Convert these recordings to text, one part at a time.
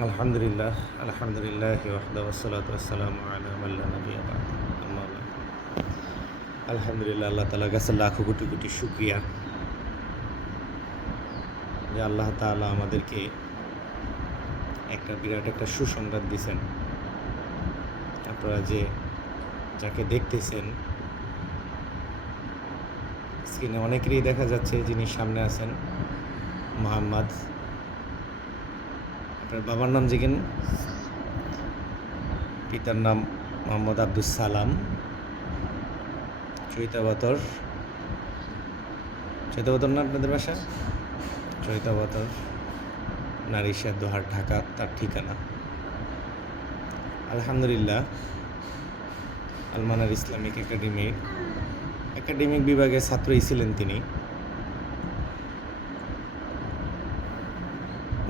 আলহামদুলিল্লাহ আলহামদুলিল্লাহ বা'দ। আলহামদুলিল্লাহ, আল্লাহ তাআলার কাছে লাখো কোটি কোটি শুকরিয়া। যে আল্লাহ তাআলা আমাদেরকে একটা বিরাট একটা সুসংবাদ দিয়েছেন আপনারা যে যাকে দেখতেছেন, স্ক্রিনে অনেকেরই দেখা যাচ্ছে যিনি সামনে আছেন, মোহাম্মদ আপনার বাবার নাম জিগেন। পিতার নাম মোহাম্মদ আব্দুল সালাম। চৈতাবতর চৈতাবতর না আপনাদের বাসা? চৈতাবতর নারিশা দোহার ঢাকা, তার ঠিকানা। আলহামদুলিল্লাহ, আলমানার ইসলামিক একাডেমির একাডেমিক বিভাগের ছাত্রই ছিলেন তিনি।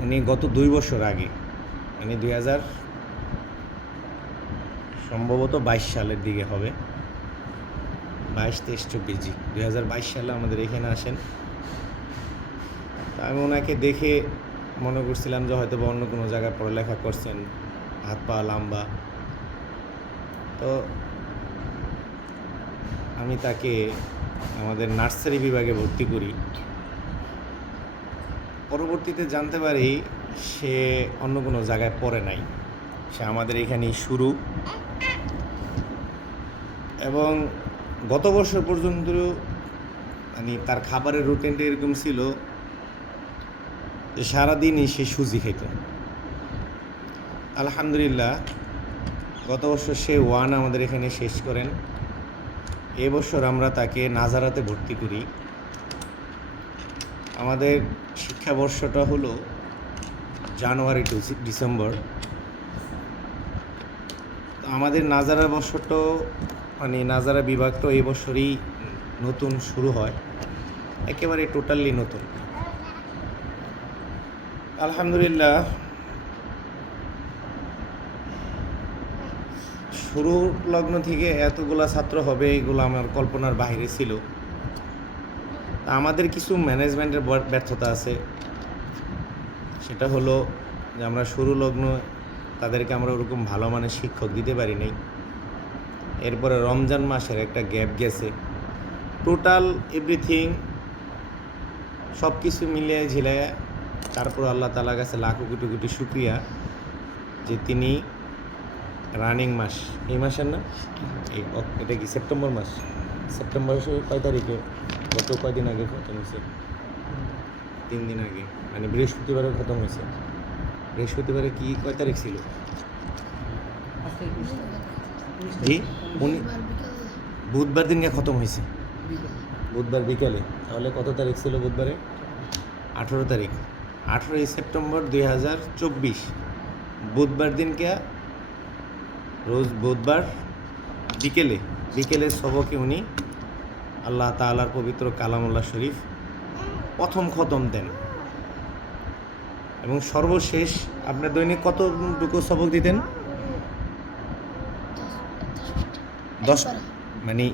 উনি গত দুই বছর আগে মানে দুই হাজার সম্ভবত বাইশ সালের দিকে হবে। বাইশ, তেইশ, চব্বিশ জি, দুই হাজার বাইশ সালে আমাদের এখানে আসেন। আমি ওনাকে দেখে মনে করছিলাম যে হয়তো বা অন্য কোনো জায়গায় পড়ালেখা করছেন, হাত পা লম্বা। তো আমি তাকে আমাদের নার্সারি বিভাগে ভর্তি করি। পরবর্তীতে জানতে পারি সে অন্য কোনো জায়গায় পড়ে নাই। সে আমাদের এখানেই শুরু। এবং গত বছর পর্যন্ত মানে তার খাবারের রুটিনটা এরকম ছিল যে সারাদিনই সে সুজি খেত। আলহামদুলিল্লাহ, গত বছর সে ওয়ান আমাদের এখানে শেষ করেন। এবছর আমরা তাকে নাজারাতে ভর্তি করি। আমাদের শিক্ষাবর্ষটা হলো জানুয়ারি টু ডিসেম্বর। আমাদের নাজারা বর্ষটাও মানে নাজারা বিভাগটা এই বছরই নতুন শুরু হয়। একেবারে টোটালি নতুন। আলহামদুলিল্লাহ শুরু লগ্ন থেকে এতগুলা ছাত্র হবে এগুলো আমার কল্পনার বাইরে ছিল। আমাদের কিছু ম্যানেজমেন্টের ব্যর্থতা আছে। সেটা হলো যে আমরা শুরু লগ্ন, তাদেরকে আমরা ওরকম ভালো মানের শিক্ষক দিতে পারি নাই। এরপরে রমজান মাসের একটা গ্যাপ গেছে। টোটাল এভরিথিং সব কিছু মিলিয়ে ঝিলিয়ে তারপর আল্লাহ তালার কাছে লাখো কোটি কোটি শুক্রিয়া যে তিনি রানিং মাস। এই মাসের না? এটা কি সেপ্টেম্বর মাস? সেপ্টেম্বর মাসের কয় তারিখে? গত কয়দিন আগে খতম হয়েছে তিন দিন আগে। মানে বৃহস্পতিবারে খতম হয়েছে বৃহস্পতিবারে কি, কয় তারিখ ছিল? জি? উনি বুধবার দিনকে খতম হয়েছে বুধবার বিকালে। তাহলে কত তারিখ ছিল বুধবারে? আঠেরো তারিখ। আঠেরোই সেপ্টেম্বর দুই হাজার চব্বিশ। বুধবার দিনকে রোজ বুধবার বিকেলে। বিকেলে সবকে উনি আল্লাহ তাআলার পবিত্র কালামুল্লাহ শরীফ প্রথম খতম দেন। এবং সর্বশেষ আপনার দৈনিক কতটুকু সবক দিতেন? দশ মানে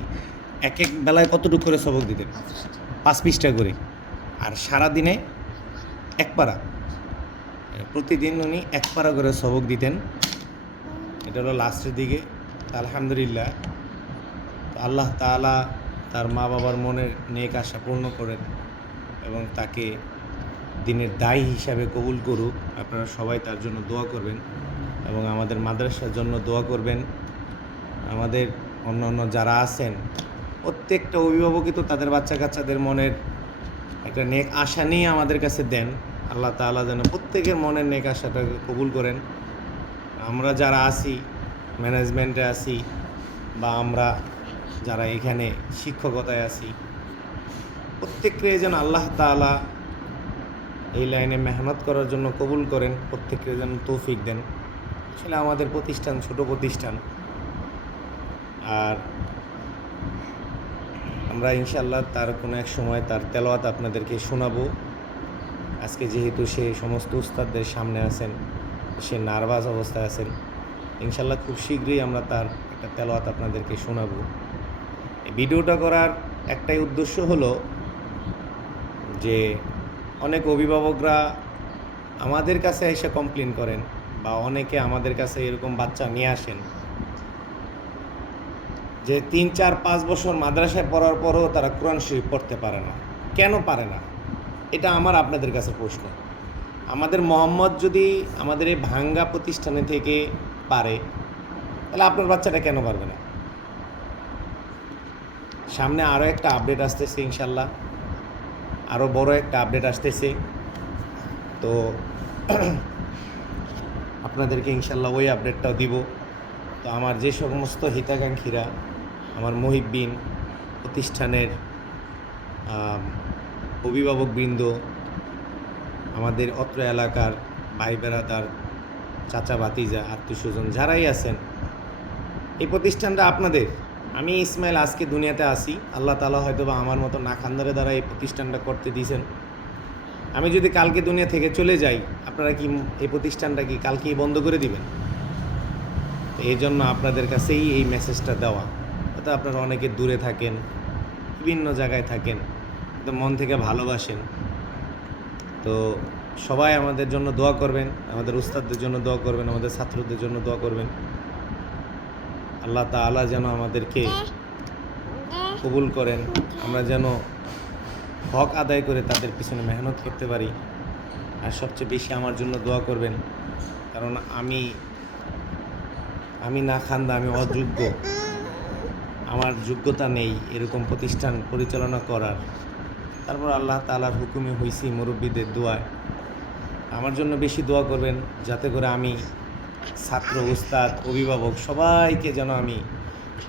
এক এক বেলায় কতটুকু করে সবক দিতেন? পাঁচ পৃষ্ঠা করে। আর সারা দিনে এক পারা। প্রতিদিন উনি এক পারা করে সবক দিতেন। এটা হলো লাস্টের দিকে। আলহামদুলিল্লাহ আল্লাহ তাআলা তার মা বাবার মনের নেক আশা পূর্ণ করেন এবং তাকে দিনের দায়ী হিসাবে কবুল করুক। আপনারা সবাই তার জন্য দোয়া করবেন এবং আমাদের মাদ্রাসার জন্য দোয়া করবেন। আমাদের অন্য অন্য যারা আছেন, প্রত্যেকটা অভিভাবকই তো তাদের বাচ্চা কাচ্চাদের মনের একটা নেক আশা নিয়ে আমাদের কাছে দেন। আল্লাহ তাআলা যেন প্রত্যেকের মনের নেক আশাটাকে কবুল করেন। আমরা যারা আছি ম্যানেজমেন্টে আছি বা আমরা যারা এখানে শিক্ষকতায় আছি। প্রত্যেককে যেন আল্লাহ তাআলা এই লাইনে মেহনত করার জন্য কবুল করেন, প্রত্যেককে যেন তৌফিক দেন। আসলে আমাদের প্রতিষ্ঠান ছোট প্রতিষ্ঠান। আর আমরা ইনশাল্লাহ তার কোনো এক সময় তার তেলাওয়াত আপনাদেরকে শোনাবো। আজকে যেহেতু সে সমস্ত উস্তাদদের সামনে আছেন, সে নার্ভাস অবস্থায় আছেন ইনশাল্লাহ খুব শীঘ্রই আমরা তার একটা তেলাওয়াত আপনাদেরকে শোনাবো। ভিডিওটা করার একটাই উদ্দেশ্য হলো যে অনেক অভিভাবকরা আমাদের কাছে এসে কমপ্লেন করেন বা অনেকে আমাদের কাছে এরকম বাচ্চা নিয়ে আসেন। যে তিন, চার, পাঁচ বছর মাদ্রাসায় পড়ার পরও তারা কোরআন শরীফ পড়তে পারে না। কেন পারে না? এটা আমার আপনাদের কাছে প্রশ্ন। আমাদের মোহাম্মদ যদি আমাদের এই ভাঙ্গা প্রতিষ্ঠানে থেকে পারে, তাহলে আপনার বাচ্চাটা কেন পারবে না? সামনে আরও একটা আপডেট আসতেছে ইনশাল্লাহ। আরও বড় একটা আপডেট আসতেছে। তো আপনাদেরকে ইনশাল্লাহ ওই আপডেটটাও দিব। তো আমার যে সমস্ত হিতাকাঙ্ক্ষীরা, আমার মহিবিন প্রতিষ্ঠানের অভিভাবকবৃন্দ আমাদের অত্র এলাকার ভাই বেড়াদার চাচা ভাতিজা, আত্মীয় স্বজন যারাই আছেন, এই প্রতিষ্ঠানটা আপনাদের? আমি ইসমাইল আজকে দুনিয়াতে আসি আল্লাহ তালা হয়তো বা আমার মতো না খান্দারে দ্বারা এই প্রতিষ্ঠানটা করতে দিয়েছেন আমি যদি কালকে দুনিয়া থেকে চলে যাই, আপনারা কি এই প্রতিষ্ঠানটা কি কালকেই বন্ধ করে দিবেন? তো এই জন্য আপনাদের কাছেই এই মেসেজটা দেওয়া। অর্থাৎ আপনারা অনেকে দূরে থাকেন, বিভিন্ন জায়গায় থাকেন কিন্তু মন থেকে ভালোবাসেন। তো সবাই আমাদের জন্য দোয়া করবেন, আমাদের উস্তাদদের জন্য দোয়া করবেন, আমাদের ছাত্রদের জন্য দোয়া করবেন। আল্লাহ তাআলা যেন আমাদেরকে কবুল করেন। আমরা যেন হক আদায় করে তাদের পিছনে মেহনত করতে পারি। আর সবচেয়ে বেশি আমার জন্য দোয়া করবেন। কারণ আমি আমি না খান্দা, আমি অযোগ্য। আমার যোগ্যতা নেই এরকম প্রতিষ্ঠান পরিচালনা করার। তারপর আল্লাহ তালার হুকুমে হইছি মুরব্বীদের দোয়ায়। আমার জন্য বেশি দোয়া করবেন যাতে করে আমি ছাত্র, উস্তাদ, অভিভাবক, সবাইকে যেন আমি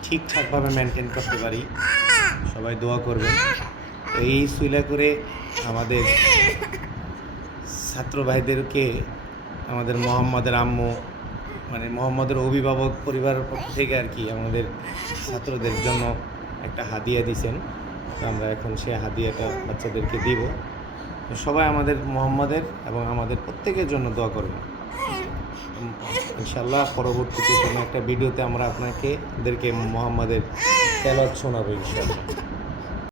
ঠিকঠাকভাবে মেনটেন করতে পারি। সবাই দোয়া করবেন। এই সুইলা করে আমাদের ছাত্র ভাইদেরকে, আমাদের মোহাম্মদের আম্মু মানে মোহাম্মদের অভিভাবক পরিবারের পক্ষ থেকে আর কি আমাদের ছাত্রদের জন্য একটা হাদিয়া দিয়েছেন তো আমরা এখন সে হাদিয়াটা বাচ্চাদেরকে দিব। সবাই আমাদের মোহাম্মদের এবং আমাদের প্রত্যেকের জন্য দোয়া করবেন। ইনশাল্লাহ পরবর্তীতে কোনো একটা ভিডিওতে আমরা আপনাকে ওদেরকে মোহাম্মদের তেলত শোনাবো ইনশাল্লাহ